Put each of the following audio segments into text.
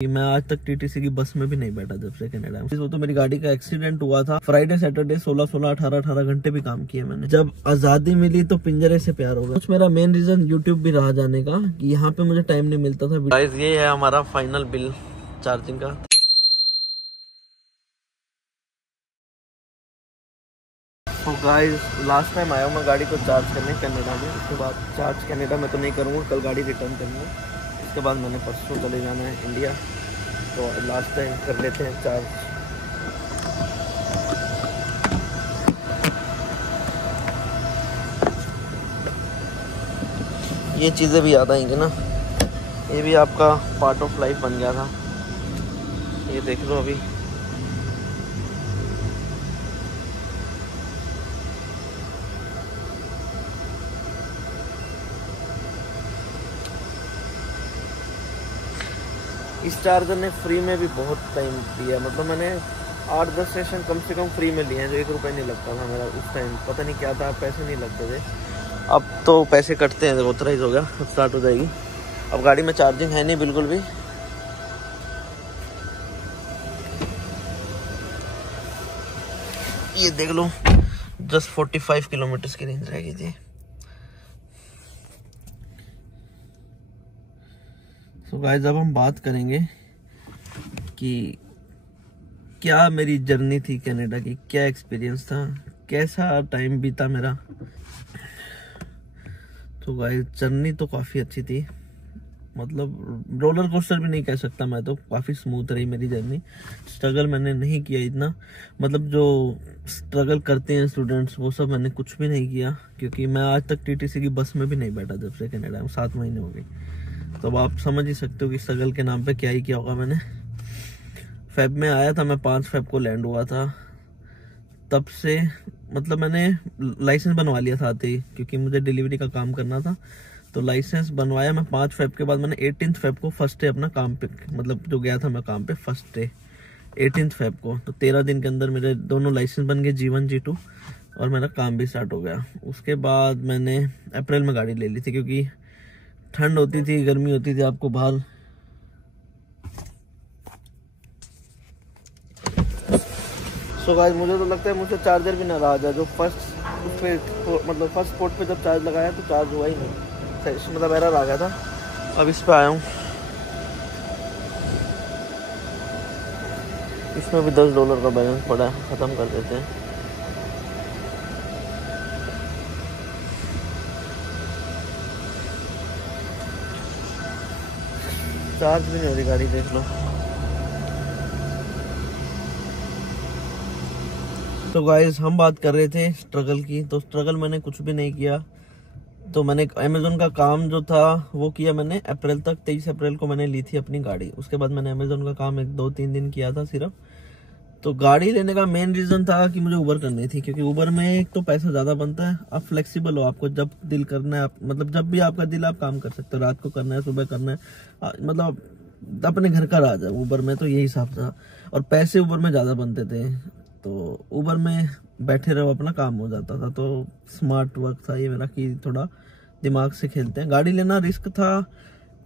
मैं आज तक टीटीसी की बस में भी नहीं बैठा जब से कनाडा में। वो तो मेरी गाड़ी का एक्सीडेंट हुआ था फ्राइडे सैटरडे 16 18 घंटे भी काम किए मैंने। जब आजादी मिली तो पिंजरे से प्यार हो गया। कुछ मेरा मेन रीजन यूट्यूब भी रहा जाने का कि यहाँ पे मुझे टाइम नहीं मिलता था। गाइस ये है हमारा फाइनल बिल चार्जिंग का। तो गाइस लास्ट टाइम आया हूँ मैं गाड़ी को चार्ज करने कनाडा में। उसके बाद चार्ज कनाडा में तो नहीं करूँगा, कल गाड़ी रिटर्न करूँगा। उसके बाद मैंने परसों चले जाना है इंडिया, तो लास्ट टाइम कर लेते हैं चार्ज। ये चीज़ें भी याद आएंगी ना, ये भी आपका पार्ट ऑफ लाइफ बन गया था। ये देख लो अभी इस चार्जर ने फ्री में भी बहुत टाइम दिया। मतलब मैंने 8-10 सेशन कम से कम फ्री में लिए हैं, जो 1 रुपये नहीं लगता था मेरा उस टाइम। पता नहीं क्या था, पैसे नहीं लगते थे। अब तो पैसे कटते हैं। ऑथराइज हो गया, अब स्टार्ट हो जाएगी। अब गाड़ी में चार्जिंग है नहीं बिल्कुल भी। ये देख लो जस्ट 45 किलोमीटर की रेंज रह गई थी। तो गाइस अब हम बात करेंगे कि क्या मेरी जर्नी थी कनाडा की, क्या एक्सपीरियंस था, कैसा टाइम बीता मेरा। तो गाइस जर्नी तो काफ़ी अच्छी थी। मतलब रोलर कोस्टर भी नहीं कह सकता मैं, तो काफ़ी स्मूथ रही मेरी जर्नी। स्ट्रगल मैंने नहीं किया इतना, मतलब जो स्ट्रगल करते हैं स्टूडेंट्स वो सब मैंने कुछ भी नहीं किया, क्योंकि मैं आज तक टीटीसी की बस में भी नहीं बैठा जब से कनाडा में 7 महीने हो गए। तो अब आप समझ ही सकते हो कि स्ट्रगल के नाम पे क्या ही किया होगा मैंने। फेब में आया था मैं, 5 फेब को लैंड हुआ था। तब से मतलब मैंने लाइसेंस बनवा लिया था आते ही, क्योंकि मुझे डिलीवरी का काम करना था। तो लाइसेंस बनवाया मैं 5 फेब के बाद। मैंने 18 फेब को फर्स्ट डे अपना काम पे, मतलब जो गया था मैं काम पे फर्स्ट डे 18 फेब को। तो 13 दिन के अंदर मेरे दोनों लाइसेंस बन गए, G1 G2, और मेरा काम भी स्टार्ट हो गया। उसके बाद मैंने अप्रैल में गाड़ी ले ली थी, क्योंकि ठंड होती थी, गर्मी होती थी आपको बाहर। सो गाइस मुझे तो लगता है मुझसे चार्जर भी ना रहा जाए। जो फर्स्ट पे मतलब फर्स्ट स्पॉट पे जब चार्ज लगाया तो चार्ज हुआ ही नहीं, मतलब एरर आ गया था। अब इस पे आया हूँ, इसमें भी $10 का बैलेंस पड़ा है, ख़त्म कर देते हैं। चार्ज भी नहीं हो रही गाड़ी, देख लो। तो गाइस हम बात कर रहे थे स्ट्रगल की। तो स्ट्रगल मैंने कुछ भी नहीं किया। तो मैंने अमेजोन का काम जो था वो किया मैंने अप्रैल तक। 23 अप्रैल को मैंने ली थी अपनी गाड़ी। उसके बाद मैंने अमेजोन का काम 1-2-3 दिन किया था सिर्फ। तो गाड़ी लेने का मेन रीजन था कि मुझे उबर करनी थी, क्योंकि उबर में एक तो पैसा ज्यादा बनता है, आप फ्लेक्सिबल हो, आपको जब दिल करना है आप, मतलब जब भी आपका दिल आप काम कर सकते हो। रात को करना है, सुबह करना है, मतलब अपने घर का राज है उबर में। तो यही हिसाब था, और पैसे उबर में ज्यादा बनते थे। तो उबर में बैठे रहो, अपना काम हो जाता था। तो स्मार्ट वर्क था ये मेरा कि थोड़ा दिमाग से खेलते हैं। गाड़ी लेना रिस्क था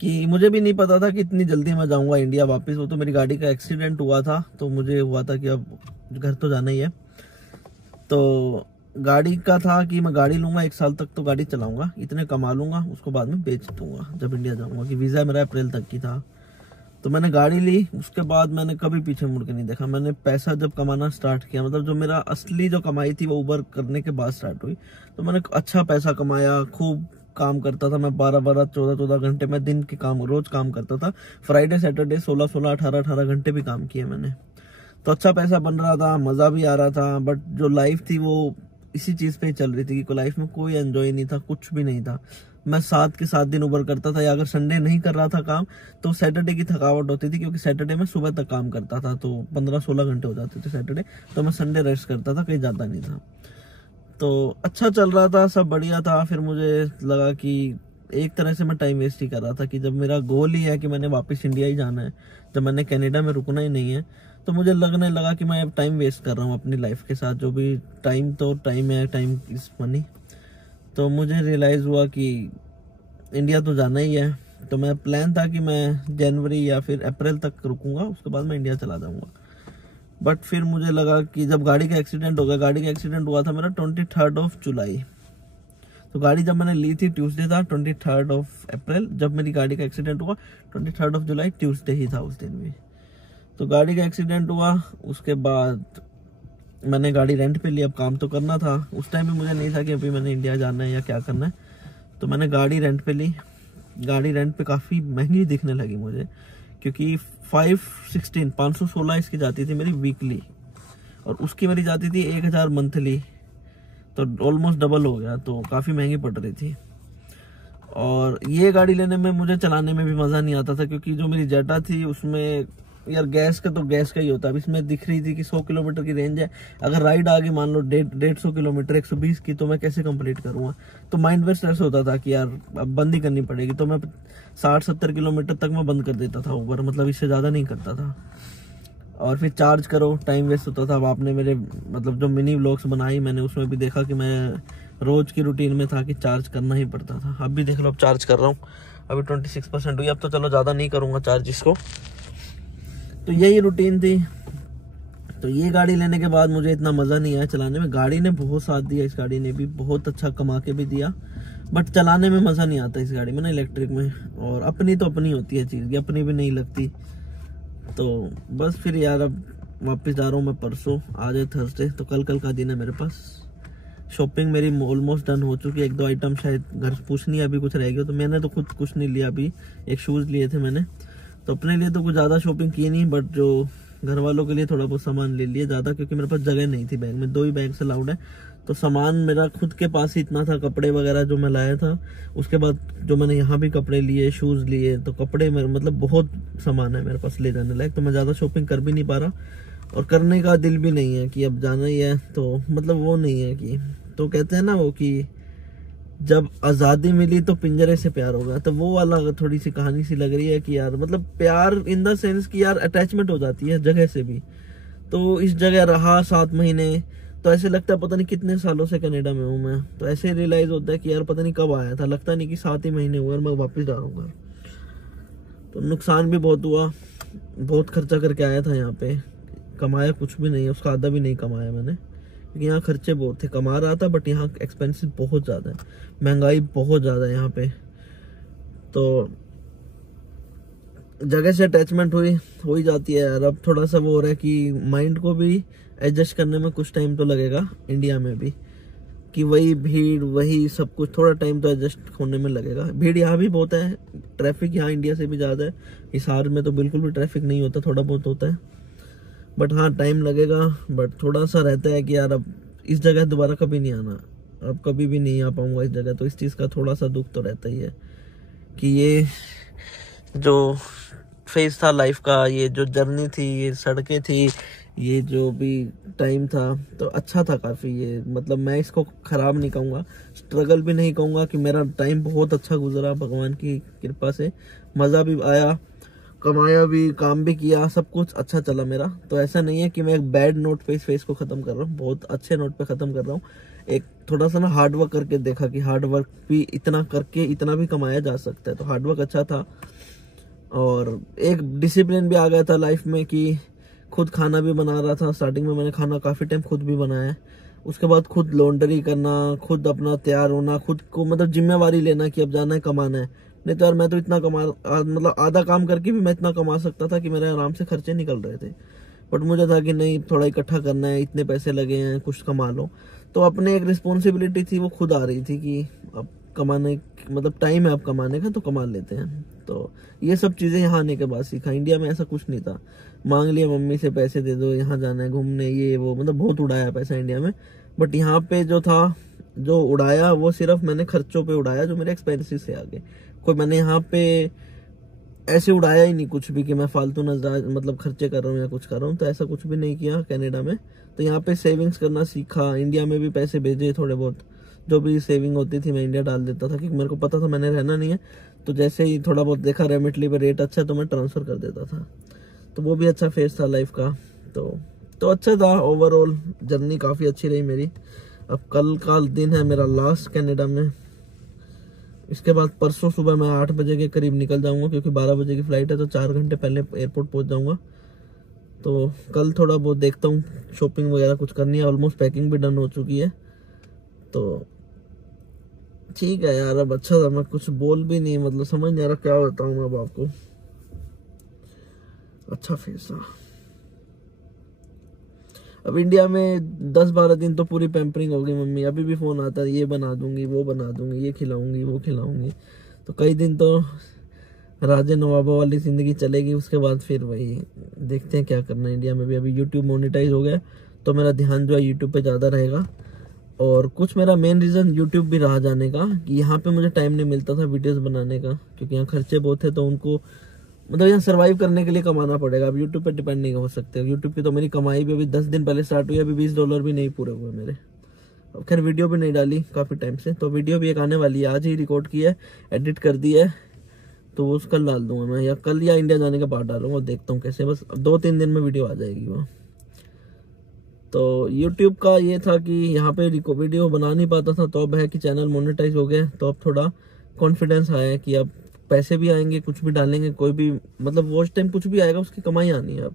कि मुझे भी नहीं पता था कि इतनी जल्दी मैं जाऊंगा इंडिया वापस। वो तो मेरी गाड़ी का एक्सीडेंट हुआ था, तो मुझे हुआ था कि अब घर तो जाना ही है। तो गाड़ी का था कि मैं गाड़ी लूंगा, 1 साल तक तो गाड़ी चलाऊंगा, इतने कमा लूंगा, उसको बाद में बेच दूंगा जब इंडिया जाऊंगा, कि वीज़ा मेरा अप्रैल तक की था। तो मैंने गाड़ी ली, उसके बाद मैंने कभी पीछे मुड़ के नहीं देखा। मैंने पैसा जब कमाना स्टार्ट किया, मतलब जो मेरा असली जो कमाई थी वो उबर करने के बाद स्टार्ट हुई। तो मैंने अच्छा पैसा कमाया, खूब काम करता था मैं। 12-12 14-14 घंटे मैं दिन के काम रोज काम करता था। फ्राइडे सैटरडे 16 18 घंटे भी काम किए मैंने। तो अच्छा पैसा बन रहा था, मजा भी आ रहा था। बट जो लाइफ थी वो इसी चीज पे ही चल रही थी कि लाइफ में कोई एंजॉय नहीं था, कुछ भी नहीं था। मैं 7 के 7 दिन उबर करता था, या अगर संडे नहीं कर रहा था काम तो सैटरडे की थकावट होती थी, क्योंकि सैटरडे में सुबह तक काम करता था। तो 15-16 घंटे हो जाते थे सैटरडे। तो मैं संडे रेस्ट करता था, कहीं जाता नहीं था। तो अच्छा चल रहा था, सब बढ़िया था। फिर मुझे लगा कि एक तरह से मैं टाइम वेस्ट ही कर रहा था, कि जब मेरा गोल ही है कि मैंने वापस इंडिया ही जाना है, जब मैंने कनाडा में रुकना ही नहीं है, तो मुझे लगने लगा कि मैं अब टाइम वेस्ट कर रहा हूँ अपनी लाइफ के साथ। जो भी टाइम, तो टाइम है, टाइम इज मनी। तो मुझे रियलाइज़ हुआ कि इंडिया तो जाना ही है, तो मैं प्लान था कि मैं जनवरी या फिर अप्रैल तक रुकूंगा, उसके बाद मैं इंडिया चला जाऊंगा। बट फिर मुझे लगा कि जब गाड़ी का एक्सीडेंट हो गया, गाड़ी का एक्सीडेंट हुआ था मेरा 23 जुलाई। तो गाड़ी जब मैंने ली थी ट्यूसडे था 23 अप्रैल, जब मेरी गाड़ी का एक्सीडेंट हुआ 23 जुलाई ट्यूसडे ही था उस दिन भी। तो गाड़ी का एक्सीडेंट हुआ, उसके बाद मैंने गाड़ी रेंट पे ली। अब काम तो करना था, उस टाइम भी मुझे नहीं था कि अभी मैंने इंडिया जाना है या क्या करना है। तो मैंने गाड़ी रेंट पे ली। गाड़ी रेंट पे काफ़ी महंगी दिखने लगी मुझे, क्योंकि 516 इसकी जाती थी मेरी वीकली, और उसकी मेरी जाती थी 1000 मंथली, तो ऑलमोस्ट डबल हो गया। तो काफ़ी महंगी पड़ रही थी। और ये गाड़ी लेने में मुझे चलाने में भी मज़ा नहीं आता था, क्योंकि जो मेरी जेटा थी उसमें यार गैस का तो गैस का ही होता है। अब इसमें दिख रही थी कि 100 किलोमीटर की रेंज है, अगर राइड आ गई मान लो 150 किलोमीटर 120 की, तो मैं कैसे कंप्लीट करूँगा। तो माइंड में स्ट्रेस होता था कि यार अब बंद ही करनी पड़ेगी। तो मैं 60-70 किलोमीटर तक मैं बंद कर देता था ऊबर, मतलब इससे ज़्यादा नहीं करता था। और फिर चार्ज करो, टाइम वेस्ट होता था। अब आपने मेरे मतलब जो मिनी व्लॉग्स बनाई मैंने, उसमें भी देखा कि मैं रोज की रूटीन में था कि चार्ज करना ही पड़ता था। अब भी देख लो, अब चार्ज कर रहा हूँ, अभी 26% हुई। अब तो चलो ज़्यादा नहीं करूँगा चार्ज इसको। तो यही रूटीन थी। तो ये गाड़ी लेने के बाद मुझे इतना मज़ा नहीं आया चलाने में। गाड़ी ने बहुत साथ दिया, इस गाड़ी ने भी बहुत अच्छा कमा के भी दिया, बट चलाने में मज़ा नहीं आता इस गाड़ी में ना, इलेक्ट्रिक में। और अपनी तो अपनी होती है चीज़, ये अपनी भी नहीं लगती। तो बस फिर यार अब वापस जा रहा हूँ मैं परसों, आज है थर्सडे, तो कल का दिन है मेरे पास। शॉपिंग मेरी ऑलमोस्ट डन हो चुकी है। 1-2 आइटम शायद घर पूछनी है, अभी कुछ रह गया। तो मैंने तो खुद कुछ नहीं लिया अभी, एक शूज़ लिए थे मैंने। तो अपने लिए तो कुछ ज़्यादा शॉपिंग की नहीं, बट जो घर वालों के लिए थोड़ा बहुत सामान ले लिया ज़्यादा, क्योंकि मेरे पास जगह नहीं थी बैग में। 2 ही बैग से अलाउड है। तो सामान मेरा खुद के पास ही इतना था, कपड़े वगैरह जो मैं लाया था। उसके बाद जो मैंने यहाँ भी कपड़े लिए, शूज़ लिए, तो कपड़े में मतलब बहुत सामान है मेरे पास ले जाने लायक। तो मैं ज़्यादा शॉपिंग कर भी नहीं पा रहा, और करने का दिल भी नहीं है कि अब जाना ही है। तो मतलब वो नहीं है कि, तो कहते हैं ना वो कि जब आज़ादी मिली तो पिंजरे से प्यार होगा, तो वो वाला थोड़ी सी कहानी सी लग रही है कि यार मतलब प्यार इन द सेंस कि यार अटैचमेंट हो जाती है जगह से भी। तो इस जगह रहा 7 महीने, तो ऐसे लगता है पता नहीं कितने सालों से कनाडा में हूँ मैं। तो ऐसे रियलाइज होता है कि यार पता नहीं कब आया था, लगता नहीं कि 7 ही महीने हुए और मैं वापस जा रहा हूँ घर। तो नुकसान भी बहुत हुआ, बहुत खर्चा करके आया था यहाँ पे, कमाया कुछ भी नहीं है, उसका आधा भी नहीं कमाया मैंने, क्योंकि यहाँ खर्चे बहुत थे। कमा रहा था बट यहाँ एक्सपेंसिव बहुत ज़्यादा है, महंगाई बहुत ज़्यादा है यहाँ पे। तो जगह से अटैचमेंट हो ही जाती है यार। अब थोड़ा सा वो हो रहा है कि माइंड को भी एडजस्ट करने में कुछ टाइम तो लगेगा इंडिया में भी, कि वही भीड़ वही सब कुछ, थोड़ा टाइम तो एडजस्ट होने में लगेगा। भीड़ यहाँ भी बहुत है, ट्रैफिक यहाँ इंडिया से भी ज़्यादा है। हिसार में तो बिल्कुल भी ट्रैफिक नहीं होता, थोड़ा बहुत होता है, बट हाँ टाइम लगेगा। बट थोड़ा सा रहता है कि यार अब इस जगह दोबारा कभी नहीं आना, अब कभी भी नहीं आ पाऊंगा इस जगह। तो इस चीज़ का थोड़ा सा दुख तो रहता ही है कि ये जो फेज था लाइफ का, ये जो जर्नी थी, ये सड़कें थी, ये जो भी टाइम था, तो अच्छा था काफ़ी। ये मतलब मैं इसको ख़राब नहीं कहूँगा, स्ट्रगल भी नहीं कहूँगा, कि मेरा टाइम बहुत अच्छा गुजरा भगवान की कृपा से। मज़ा भी आया, कमाया भी, काम भी किया, सब कुछ अच्छा चला मेरा। तो ऐसा नहीं है कि मैं एक बैड नोट पे इस फेस को ख़त्म कर रहा हूँ, बहुत अच्छे नोट पे ख़त्म कर रहा हूँ। एक थोड़ा सा ना हार्ड वर्क करके देखा कि हार्ड वर्क भी इतना करके इतना भी कमाया जा सकता है। तो हार्ड वर्क अच्छा था, और एक डिसिप्लिन भी आ गया था लाइफ में कि खुद खाना भी बना रहा था। स्टार्टिंग में मैंने खाना काफ़ी टाइम खुद भी बनाया है। उसके बाद खुद लॉन्ड्री करना, खुद अपना तैयार होना, खुद को मतलब जिम्मेवारी लेना कि अब जाना है कमाना है। नहीं तो यार मैं तो इतना मतलब आधा काम करके भी मैं इतना कमा सकता था कि मेरे आराम से खर्चे निकल रहे थे। बट मुझे था कि नहीं, थोड़ा इकट्ठा करना है, इतने पैसे लगे हैं, कुछ कमा लो। तो अपने एक रिस्पॉन्सिबिलिटी थी, वो खुद आ रही थी कि अब कमाने मतलब टाइम है अब कमाने का, तो कमा लेते हैं। तो ये सब चीज़ें यहाँ आने के बाद सीखा। इंडिया में ऐसा कुछ नहीं था, मांग लिया मम्मी से पैसे दे दो, यहाँ जाना है घूमने, ये वो, मतलब बहुत उड़ाया पैसा इंडिया में। बट यहाँ पे जो था, जो उड़ाया वो सिर्फ मैंने खर्चों पे उड़ाया जो मेरे एक्सपेंसेस से आगे। कोई मैंने यहाँ पे ऐसे उड़ाया ही नहीं कुछ भी कि मैं फालतू नजर मतलब खर्चे कर रहा हूँ या कुछ कर रहा हूँ। तो ऐसा कुछ भी नहीं किया कनाडा में। तो यहाँ पे सेविंग्स करना सीखा, इंडिया में भी पैसे भेजे थोड़े बहुत, जो भी सेविंग होती थी मैं इंडिया डाल देता था, क्योंकि मेरे को पता था मैंने रहना नहीं है। तो जैसे ही थोड़ा बहुत देखा रेमिटली पे रेट अच्छा, तो मैं ट्रांसफ़र कर देता था। तो वो भी अच्छा फेज था लाइफ का। तो अच्छा था, ओवरऑल जर्नी काफ़ी अच्छी रही मेरी। अब कल का दिन है मेरा लास्ट कनाडा में। इसके बाद परसों सुबह मैं 8 बजे के करीब निकल जाऊंगा, क्योंकि 12 बजे की फ्लाइट है, तो 4 घंटे पहले एयरपोर्ट पहुंच जाऊंगा। तो कल थोड़ा बहुत देखता हूँ, शॉपिंग वगैरह कुछ करनी है, ऑलमोस्ट पैकिंग भी डन हो चुकी है। तो ठीक है यार, अब अच्छा था, मैं कुछ बोल भी नहीं, मतलब समझ नहीं आ रहा क्या बताऊँ मैं अब आपको। अच्छा फेस था। अब इंडिया में 10-12 दिन तो पूरी पैम्परिंग होगी मम्मी, अभी भी फोन आता है, ये बना दूंगी, वो बना दूंगी, ये खिलाऊंगी, वो खिलाऊंगी। तो कई दिन तो राजे नवाबों वाली जिंदगी चलेगी, उसके बाद फिर वही देखते हैं क्या करना है इंडिया में भी। अभी यूट्यूब मोनेटाइज हो गया तो मेरा ध्यान जो है यूट्यूब पे ज़्यादा रहेगा। और कुछ मेरा मेन रीज़न यूट्यूब भी रहा जाने का कि यहाँ पे मुझे टाइम नहीं मिलता था वीडियोस बनाने का, क्योंकि यहाँ खर्चे बहुत थे, तो उनको मतलब यहाँ सर्वाइव करने के लिए कमाना पड़ेगा। अब यूट्यूब पे डिपेंड नहीं हो सकते। यूट्यूब की तो मेरी कमाई भी अभी 10 दिन पहले स्टार्ट हुई, अभी $20 भी नहीं पूरे हुए मेरे। अब खैर वीडियो भी नहीं डाली काफ़ी टाइम से, तो वीडियो भी एक आने वाली है, आज ही रिकॉर्ड की है, एडिट कर दी है, तो वो कल डाल दूंगा मैं, या कल या इंडिया जाने के बाद डालूंगा, देखता हूँ कैसे। बस 2-3 दिन में वीडियो आ जाएगी वो। तो यूट्यूब का ये था कि यहाँ पे वीडियो बना नहीं पाता था, तो अब है कि चैनल मोनेटाइज हो गया, तो अब थोड़ा कॉन्फिडेंस आया है कि अब पैसे भी आएंगे, कुछ भी डालेंगे, कोई भी मतलब वॉच टाइम कुछ भी आएगा, उसकी कमाई आनी है अब।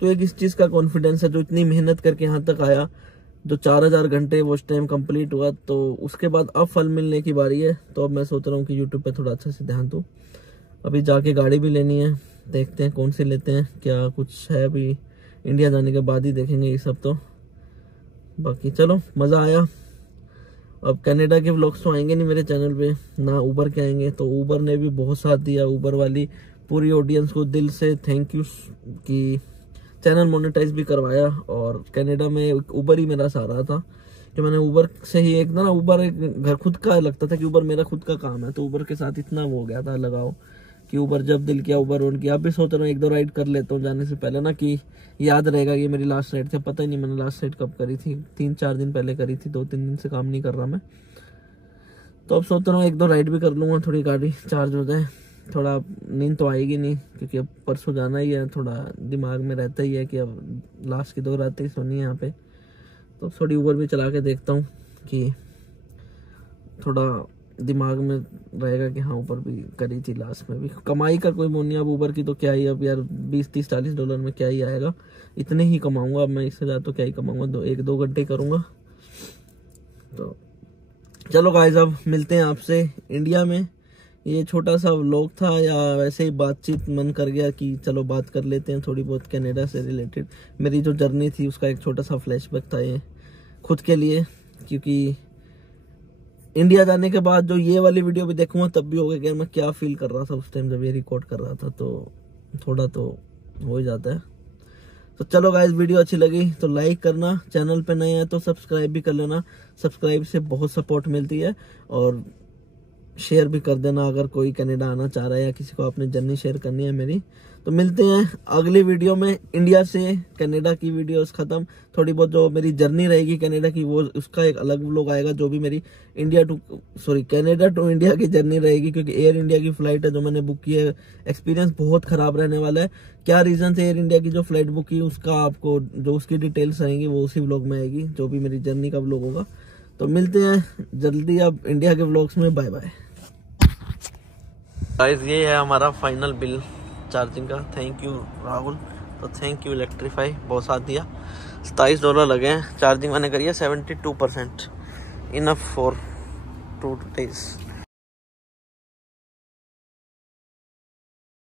तो एक इस चीज़ का कॉन्फिडेंस है, जो इतनी मेहनत करके यहाँ तक आया, जो 4000 घंटे वॉच टाइम कंप्लीट हुआ, तो उसके बाद अब फल मिलने की बारी है। तो अब मैं सोच रहा हूँ कि यूट्यूब पे थोड़ा अच्छे से ध्यान दूँ। अभी जाके गाड़ी भी लेनी है, देखते हैं कौन सी लेते हैं, क्या कुछ है, अभी इंडिया जाने के बाद ही देखेंगे ये सब। तो बाकी चलो, मज़ा आया। अब कनाडा के व्लॉग्स तो आएंगे नहीं मेरे चैनल पे, ना ऊबर के आएंगे, तो ऊबर ने भी बहुत साथ दिया। ऊबर वाली पूरी ऑडियंस को दिल से थैंक यू कि चैनल मोनेटाइज भी करवाया। और कनाडा में ऊबर ही मेरा सहारा था, कि मैंने ऊबर से ही एक ना ऊबर एक घर खुद का लगता था कि ऊबर मेरा खुद का काम है, तो ऊबर के साथ इतना वो हो गया था लगाओ कि ऊबर जब दिल किया ऊबर ऑन किया। अब भी सोच रहा हूँ 1-2 राइड कर लेता हूँ जाने से पहले ना, कि याद रहेगा कि मेरी लास्ट राइड थी। पता ही नहीं मैंने लास्ट राइड कब करी थी, 3-4 दिन पहले करी थी, 2-3 दिन से काम नहीं कर रहा मैं। तो अब सोच रहा हूँ 1-2 राइड भी कर लूँगा, थोड़ी गाड़ी चार्ज हो जाए। थोड़ा नींद तो आएगी नहीं, क्योंकि अब परसों जाना ही है, थोड़ा दिमाग में रहता ही है कि अब लास्ट की 2 रातें ही सोनी है यहाँ पे। तो थोड़ी ऊबर भी चला के देखता हूँ कि थोड़ा दिमाग में रहेगा कि हाँ ऊबर भी करी थी लास्ट में भी। कमाई का कोई मोल नहीं, अब ऊबर की तो क्या ही, अब यार $20-30-40 में क्या ही आएगा, इतने ही कमाऊंगा अब मैं, इससे ज़्यादा तो क्या ही कमाऊंगा, 1-2 घंटे करूंगा। तो चलो गाइस, अब मिलते हैं आपसे इंडिया में। ये छोटा सा व्लॉग था, या वैसे ही बातचीत मन कर गया कि चलो बात कर लेते हैं थोड़ी बहुत कनाडा से रिलेटेड। मेरी जो जर्नी थी उसका एक छोटा सा फ्लैशबैक था ये खुद के लिए, क्योंकि इंडिया जाने के बाद जो ये वाली वीडियो भी देखूंगा तब भी होगा कि मैं क्या फील कर रहा था उस टाइम जब ये रिकॉर्ड कर रहा था, तो थोड़ा तो हो ही जाता है। तो चलो गाइस, वीडियो अच्छी लगी तो लाइक करना, चैनल पे नए हैं तो सब्सक्राइब भी कर लेना, सब्सक्राइब से बहुत सपोर्ट मिलती है। और शेयर भी कर देना अगर कोई कनाडा आना चाह रहा है या किसी को अपनी जर्नी शेयर करनी है मेरी। तो मिलते हैं अगली वीडियो में। इंडिया से कनाडा की वीडियोस खत्म, थोड़ी बहुत जो मेरी जर्नी रहेगी कनाडा की वो उसका एक अलग व्लॉग आएगा, जो भी मेरी कनाडा टू इंडिया की जर्नी रहेगी, क्योंकि एयर इंडिया की फ्लाइट है जो मैंने बुक की है। एक्सपीरियंस बहुत खराब रहने वाला है। क्या रीजन से एयर इंडिया की जो फ्लाइट बुक की उसका आपको जो उसकी डिटेल्स रहेंगी वो उसी व्लॉग में आएगी, जो भी मेरी जर्नी का व्लॉग होगा। तो मिलते हैं जल्दी अब इंडिया के व्लॉग्स में। बाय बाय गाइस, ये है हमारा फाइनल बिल चार्जिंग का। थैंक यू राहुल, तो थैंक यू इलेक्ट्रीफाई, बहुत साथ दिया। $27 लगे हैं, चार्जिंग मैंने करी है 72%, इनफ फॉर 2 days।